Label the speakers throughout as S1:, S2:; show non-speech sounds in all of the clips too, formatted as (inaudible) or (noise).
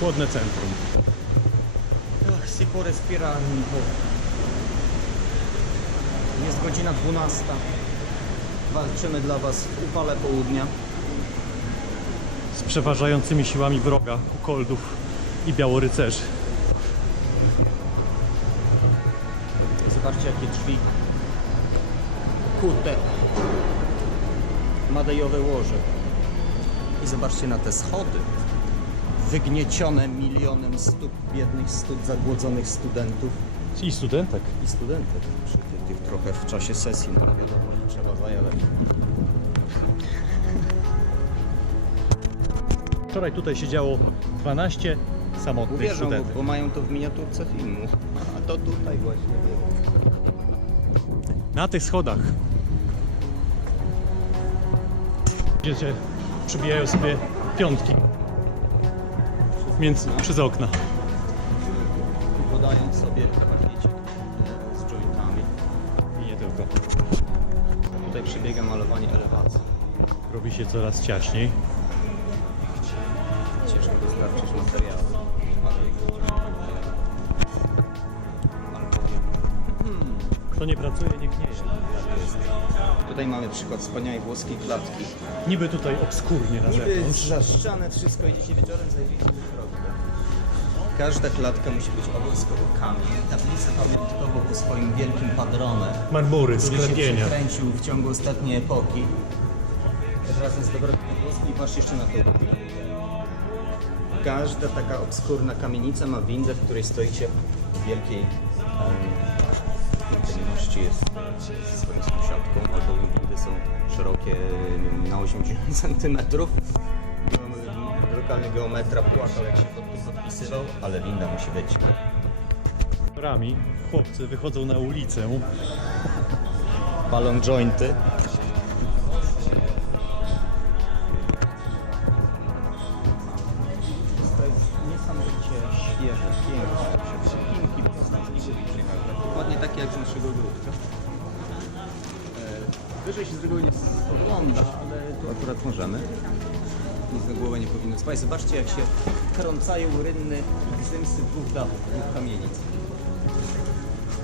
S1: Chłodne centrum.
S2: Ach, si può respirare un po'. Jest godzina 12. Walczymy dla Was w upale południa.
S1: Z przeważającymi siłami wroga, kukoldów i białorycerzy.
S2: Zobaczcie jakie drzwi kute. Madejowe łoże. I zobaczcie na te schody. Wygniecione milionem stóp, biednych stóp, zagłodzonych studentów
S1: I studentek.
S2: i studentek. Przy tych, tych trochę w czasie sesji, no wiadomo, że trzeba zajarać.
S1: Wczoraj tutaj siedziało 12 samotnych
S2: Uwierzą, bo,
S1: studentek.
S2: bo mają to w miniaturce filmu. A to tutaj właśnie.
S1: Na tych schodach. Widzicie, przybijają sobie piątki. Między, przez okna.
S2: Podają sobie pakiecik e, z jointami.
S1: I nie tylko.
S2: Tutaj przebiega malowanie elewacji.
S1: Robi się coraz ciaśniej.
S2: Ciężko dostarczyć materiału.
S1: Kto nie pracuje, niech nie je.
S2: Tutaj mamy przykład wspaniałej włoskiej klatki.
S1: Niby tutaj obskurnie na
S2: Niby
S1: zewnątrz.
S2: zaszczane wszystko, idziecie wieczorem, zajrzyjcie do. Każda klatka musi być obowiązkowo kamień. Tablicę pamiątkową po swoim wielkim padronem,
S1: Marmury,
S2: który się
S1: sklepienia.
S2: przekręcił w ciągu ostatniej epoki. Razem z dobrotnym włoskim i patrz jeszcze na to. Każda taka obskurna kamienica ma windę, w której stoicie w wielkiej em, intymności jest ze swoją sąsiadką, albo windy są szerokie na 80 cm. Lokalny geometra płakał jak się pod tym podpisywał, ale winda musi być.
S1: Rami chłopcy wychodzą na ulicę.
S2: Balon jointy. To jest niesamowicie świeże, piękne. Nich przyjechać. Dokładnie takie jak z naszego ogródka. E, Wyżej się z reguły nie spogląda, ale tu akurat możemy. Nic na głowę nie powinno spać. Zobaczcie jak się krącają rynny i gzymsy dwóch dachów, dwóch kamienic.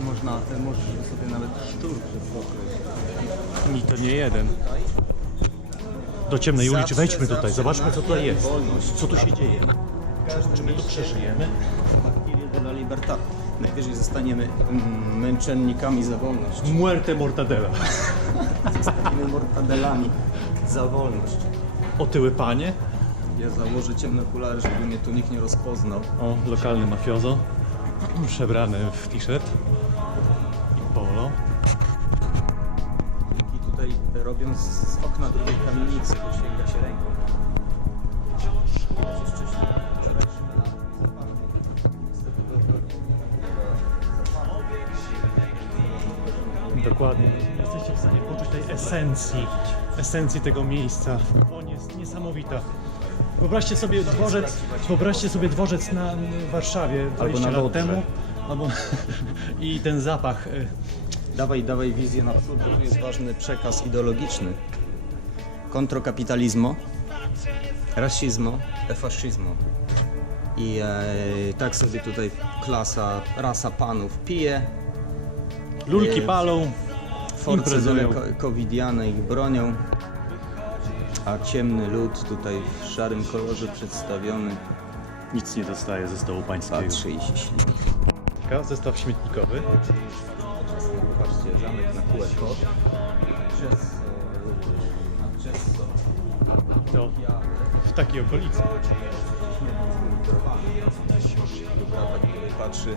S2: Można, e, możesz sobie nawet sztur przez
S1: I to nie jeden. Do ciemnej ulicy. Wejdźmy tutaj, zobaczmy co tutaj jest. Co tu się dzieje.
S2: Każdy
S1: Czy my tu przeżyjemy?
S2: Martirio de la Libertad. Najwyżej zostaniemy mm, męczennikami za wolność.
S1: Muerte mortadela.
S2: Zostaniemy mortadelami za wolność.
S1: Otyły panie.
S2: Ja założę ciemne okulary, żeby mnie tu nikt nie rozpoznał.
S1: O, lokalny mafiozo. Przebrany w t-shirt i polo.
S2: I tutaj robią z, z okna drugiej kamienicy, bo sięga się ręką. Jeszcze
S1: Dokładnie. Jesteście w stanie poczuć tej esencji, esencji tego miejsca. On jest niesamowita. Wyobraźcie sobie dworzec, wyobraźcie sobie dworzec na w Warszawie 20
S2: na
S1: lat
S2: Wodrze.
S1: temu. Albo (laughs) i ten zapach. y,
S2: Dawaj, dawaj wizję na przód, bo tu jest ważny przekaz ideologiczny. Kontrokapitalizmo, rasizmo e fascismo. I e, tak sobie tutaj klasa, rasa panów pije,
S1: Lulki palą, imprezują.
S2: covidiane ich bronią, a ciemny lud tutaj w szarym kolorze przedstawiony
S1: Nic nie dostaje ze stołu pańskiego.
S2: patrzy i się ślini.
S1: Zestaw śmietnikowy.
S2: Popatrzcie, zamek na kółeko. Przez, e, przez
S1: To w takiej okolicy.
S2: brata, który patrzy,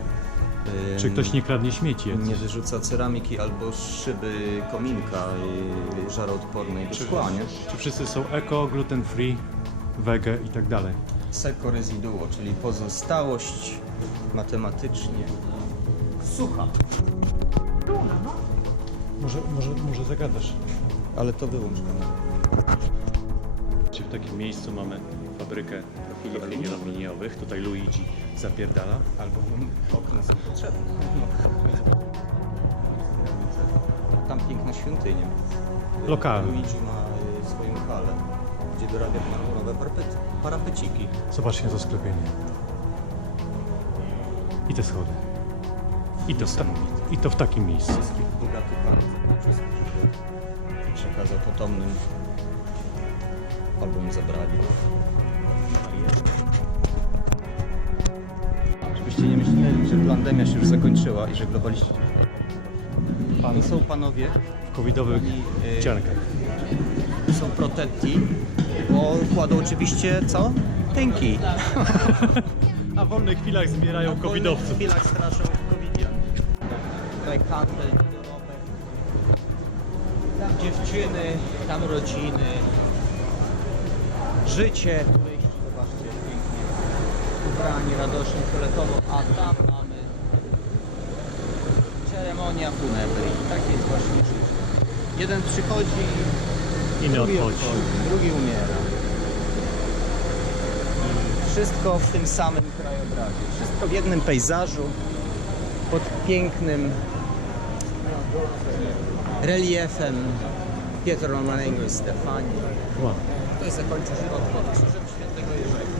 S1: Czy ktoś nie kradnie śmieci?
S2: nie wyrzuca ceramiki albo szyby kominka e, żaroodpornej do szkła, nie?
S1: Czy wszyscy są eko, gluten free, wege i tak dalej?
S2: Seco residuo, czyli pozostałość matematycznie sucha.
S1: Może, może, może zagadasz?
S2: Ale to wyłącz kamerę.
S1: Takim miejscu mamy fabrykę profili aluminiowych. Tutaj Luigi zapierdala.
S2: Albo okna są potrzebne. Tam piękna świątynia.
S1: Lokalna.
S2: Luigi ma y, swoją halę, gdzie dorabia marmurowe parpety. parapeciki.
S1: Zobaczcie to sklepienie. I te schody. I to, w ta, I to w takim miejscu.
S2: Wszystkich bogatych żeby przekazał potomnym. Albo mu zabrali. Żebyście nie myśleli, że pandemia się już zakończyła i że globaliści... To są panowie,
S1: W covidowych
S2: Oni, y, są protetti, bo kładą oczywiście co? Tynki. (laughs)
S1: A w wolnych chwilach zbierają
S2: W wolnych chwilach straszą covidian. Tutaj handel, dorobek. Tam dziewczyny, tam rodziny. Życie. Wyjść, zobaczcie, pięknie. Ubrani, radośnie, fioletowo. A tam mamy ceremonia funebry. I takie jest właśnie życie. Jeden przychodzi,
S1: Inny
S2: drugi
S1: odchodzi.
S2: drugi umiera. I Wszystko w tym samym krajobrazie. Wszystko w jednym pejzażu, pod pięknym reliefem Pietro Romanego i Stefanii.
S1: Wow.
S2: To jest zakończy żywot pod krzyżem świętego Jerzego.